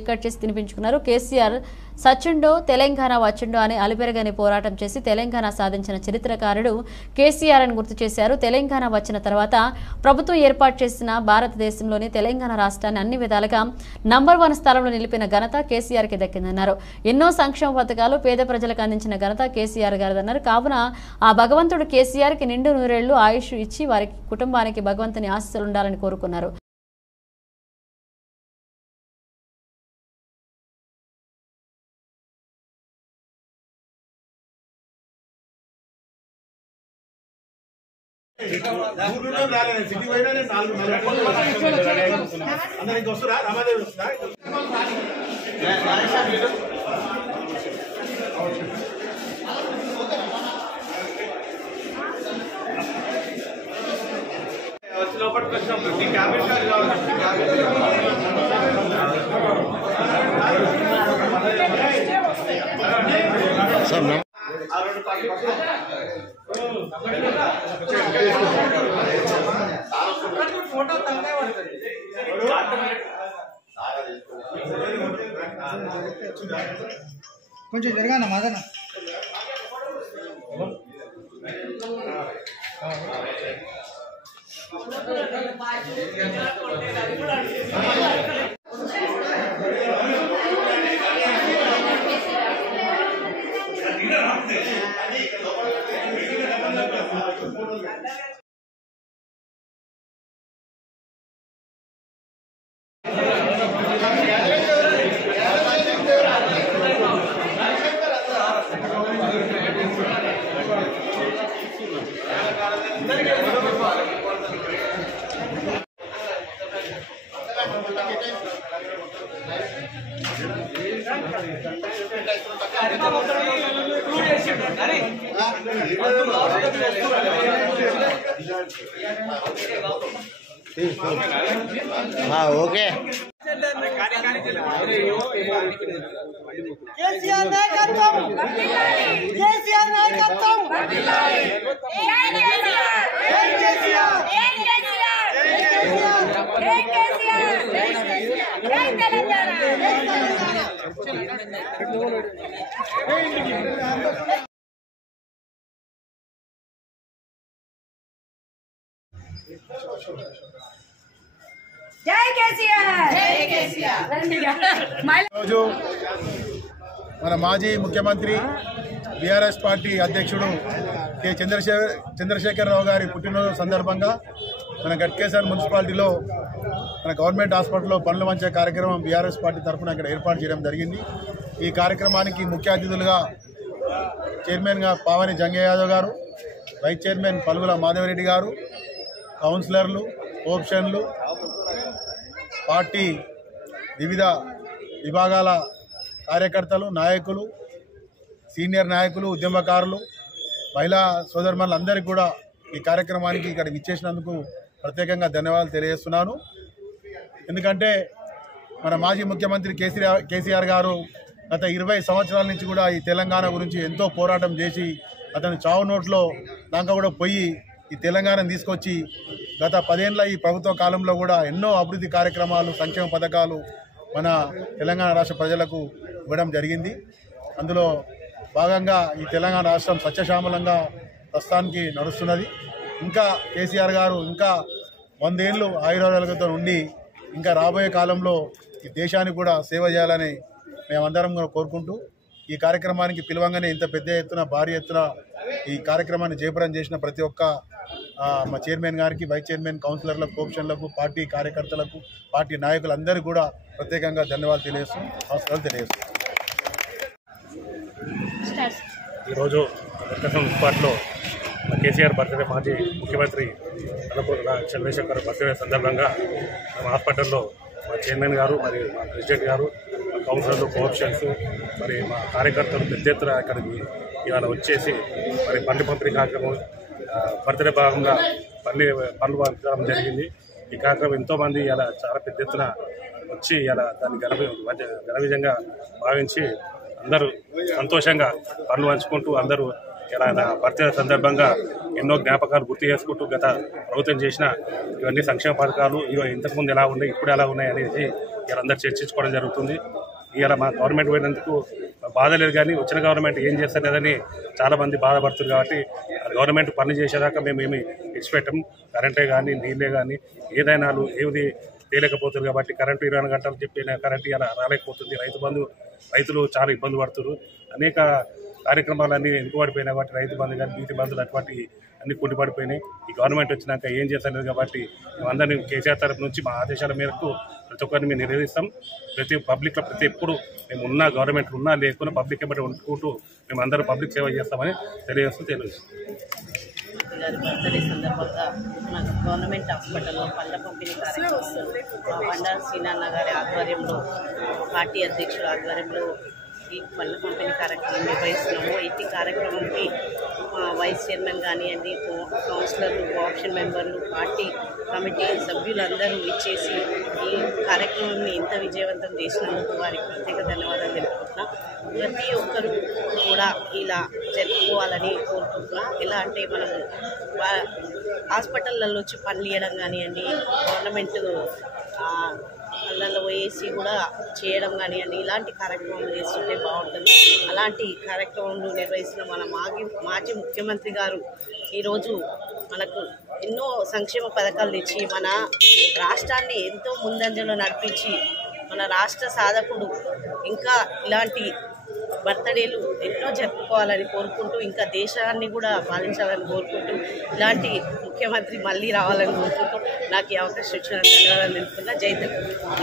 Cut చేసి తినిపించుకున్నారు. కేసీఆర్ సచ్చుండో తెలంగాణ వచ్చుండో అని అలిపెరగని పోరాటం చేసి తెలంగాణ సాధించిన చరిత్రకారుడు కేసీఆర్ అని గుర్తు చేశారు. తెలంగాణ వచ్చిన తర్వాత ప్రభుత్వం ఏర్పాటు చేసిన భారతదేశంలోని తెలంగాణ రాష్ట్రాన్ని అన్ని విధాలుగా నంబర్ 1 స్థానంలో నిలిపిన ఘనత కేసీఆర్కి దక్కిందన్నారు. ఎన్నో సంక్షేమ పథకాలు పేద ప్రజలకు అందించిన ఘనత కేసీఆర్ గారిదన్నారు. కావున ఆ భగవంతుడు కేసీఆర్కి నిండు నూరేళ్లు ఆయుష్ ఇచ్చి వారి కుటుంబానికి భగవంతుని ఆశీస్సులు ఉండాలని కోరుకున్నారు. కొంచెం జరగాన మదన ఓకే కేసీఆర్ నాయకత్వం కేసీఆర్ నాయకత్వం జై కేసీఆర్ జై కేసీఆర్ రోజు మన మాజీ ముఖ్యమంత్రి బీఆర్ఎస్ పార్టీ అధ్యక్షుడు కె చంద్రశేఖరరావు గారి పుట్టినరోజు సందర్భంగా మన గట్కేసర్ మున్సిపాలిటీలో మన గవర్నమెంట్ హాస్పిటల్లో పనులు వంచే కార్యక్రమం బీఆర్ఎస్ పార్టీ తరఫున ఇక్కడ ఏర్పాటు చేయడం జరిగింది. ఈ కార్యక్రమానికి ముఖ్య అతిథులుగా చైర్మన్గా పావని జంగయ్య యాదవ్ గారు, వైస్ చైర్మన్ పలుగుల మాధవరెడ్డి గారు, కౌన్సిలర్లు, ఆప్షన్లు, పార్టీ వివిధ విభాగాల కార్యకర్తలు, నాయకులు, సీనియర్ నాయకులు, ఉద్యమకారులు, మహిళా సోదరుమణులందరికీ కూడా ఈ కార్యక్రమానికి ఇక్కడ విచ్చేసినందుకు ప్రత్యేకంగా ధన్యవాదాలు తెలియజేస్తున్నాను. ఎందుకంటే మన మాజీ ముఖ్యమంత్రి కేసీఆర్ గారు గత 20 సంవత్సరాల నుంచి కూడా ఈ తెలంగాణ గురించి ఎంతో పోరాటం చేసి అతను చావు నోట్లో దాకా కూడా పోయి ఈ తెలంగాణను తీసుకొచ్చి గత 10 ఏళ్ల ఈ ప్రభుత్వ కాలంలో కూడా ఎన్నో అభివృద్ధి కార్యక్రమాలు, సంక్షేమ పథకాలు మన తెలంగాణ రాష్ట్ర ప్రజలకు ఇవ్వడం జరిగింది. అందులో భాగంగా ఈ తెలంగాణ రాష్ట్రం సత్యశ్యామలంగా ప్రస్తుతానికి నడుస్తున్నది. ఇంకా కేసీఆర్ గారు ఇంకా 100 ఏళ్ళు ఆయుర్వేదాలతో ఉండి ఇంకా రాబోయే కాలంలో ఈ దేశానికి కూడా సేవ చేయాలని మేమందరం కోరుకుంటూ ఈ కార్యక్రమానికి పిలవంగానే ఇంత పెద్ద ఎత్తున భారీ ఎత్తున ఈ కార్యక్రమాన్ని జయప్రదం చేసిన ప్రతి ఒక్క మా చైర్మన్ గారికి, వైస్ చైర్మన్, కౌన్సిలర్లకు, కోప్షన్లకు, పార్టీ కార్యకర్తలకు, పార్టీ నాయకులందరికీ కూడా ప్రత్యేకంగా ధన్యవాదాలు తెలియజేస్తూ అవసరాలు తెలియజేస్తున్నాం. ఈరోజు గట్కేసర్ మున్సిపాలిటీలో కేసీఆర్ బర్త్డే, మాజీ ముఖ్యమంత్రి చంద్రశేఖర్ బర్త్డే సందర్భంగా మన హాస్పిటల్లో మా చైర్మన్ గారు, మరి మా ప్రెసిడెంట్ గారు, మా కౌన్సిలర్లు, కోఆప్షన్స్, మరి మా కార్యకర్తలు పెద్ద ఎత్తున ఇక్కడికి ఇవాళ వచ్చేసి మరి పండ్లు పంపిణీ కార్యక్రమం బర్త్డే భాగంగా పండ్లు పంచడం జరిగింది. ఈ కార్యక్రమం ఎంతోమంది ఇలా చాలా పెద్ద ఎత్తున వచ్చి ఇలా దాన్ని ఘన విజయంగా భావించి అందరూ సంతోషంగా పండ్లు పంచుకుంటూ అందరూ ఇలా బర్త్డే సందర్భంగా ఎన్నో జ్ఞాపకాలు గుర్తు చేసుకుంటూ గత ప్రభుత్వం చేసిన ఇవన్నీ సంక్షేమ పథకాలు ఇంతకుముందు ఎలా ఉన్నాయి, ఇప్పుడు ఎలా ఉన్నాయి అనేది ఇలా అందరు చర్చించుకోవడం జరుగుతుంది. ఇలా మా గవర్నమెంట్ పోయినందుకు బాధ లేదు, కానీ వచ్చిన గవర్నమెంట్ ఏం చేస్తలేదని చాలామంది బాధపడుతుంది. కాబట్టి గవర్నమెంట్ పని చేసేదాకా మేము ఏమి ఎక్స్పెక్టం. కరెంటే కానీ నీళ్ళే కానీ ఏదైనా ఏది తేలేకపోతుంది. కాబట్టి కరెంటు 24 గంటలు చెప్పిన కరెంటు ఇలా రాలేకపోతుంది. రైతులు చాలా ఇబ్బంది పడుతున్నారు. అనేక కార్యక్రమాలన్నీ వెనుకబడిపోయినాయి. కాబట్టి రైతు బంధు కానీ బీటీ బంధులు అటువంటి అన్ని కుండిపడిపోయినాయి. ఈ గవర్నమెంట్ వచ్చినాక ఏం చేస్తలేదు. కాబట్టి మేమందరినీ కేసీఆర్ తరఫు నుంచి మా ఆదేశాల మేరకు ప్రతి ఒక్కరిని మేము నిర్వహిస్తాం. పబ్లిక్లో ఎప్పుడు మేము ఉన్నా, గవర్నమెంట్ ఉన్నా లేకున్నా పబ్లిక్ ఎమ్మటి ఉంటుకుంటూ మేమందరం పబ్లిక్ సేవ చేస్తామని తెలియజేస్తాం. బర్త్డే సందర్భంగా మన గవర్నమెంట్ హాస్పిటల్లో పళ్ళ పంపిణీ కార్యక్రమం బండారు శ్రీనాన్న గారి ఆధ్వర్యంలో, పార్టీ అధ్యక్షుల ఆధ్వర్యంలో ఈ పళ్ళ పంపిణీ కార్యక్రమం నిర్వహిస్తున్నాము. ఈ కార్యక్రమంకి వైస్ చైర్మన్ కానివ్వండి, కౌన్సిలర్లు, కోఆప్షన్ మెంబర్లు, పార్టీ కమిటీ సభ్యులందరూ ఇచ్చేసి ఈ కార్యక్రమాన్ని ఇంత విజయవంతం చేసినందుకు వారికి ప్రత్యేక ధన్యవాదాలు తెలుపుకుంటున్నాం. ప్రతి ఒక్కరూ కూడా ఇలా జరుపుకోవాలని కోరుకుంటున్నాం. ఎలా అంటే మనము హాస్పిటళ్ళల్లో వచ్చి పనులు ఇవ్వడం కానివ్వండి, గవర్నమెంట్ అల్లలో వేసి కూడా చేయడం కానివ్వండి, ఇలాంటి కార్యక్రమాలు చేస్తుంటే బాగుంటుంది. అలాంటి కార్యక్రమాలు నిర్వహిస్తున్న మన మాజీ ముఖ్యమంత్రి గారు ఈరోజు మనకు ఎన్నో సంక్షేమ పథకాలు తెచ్చి మన రాష్ట్రాన్ని ఎంతో ముందంజలో నడిపించి మన రాష్ట్ర సాధకుడు ఇంకా ఇలాంటి బర్త్డేలు ఎన్నో జరుపుకోవాలని కోరుకుంటూ, ఇంకా దేశాన్ని కూడా పాలించాలని కోరుకుంటూ, ఇలాంటి ముఖ్యమంత్రి మళ్ళీ రావాలని కోరుకుంటూ నాకు ఈ అవకాశం ఇచ్చిన ధన్యవాదాలు తెలుపుతున్నా. జై తెలంగాణ.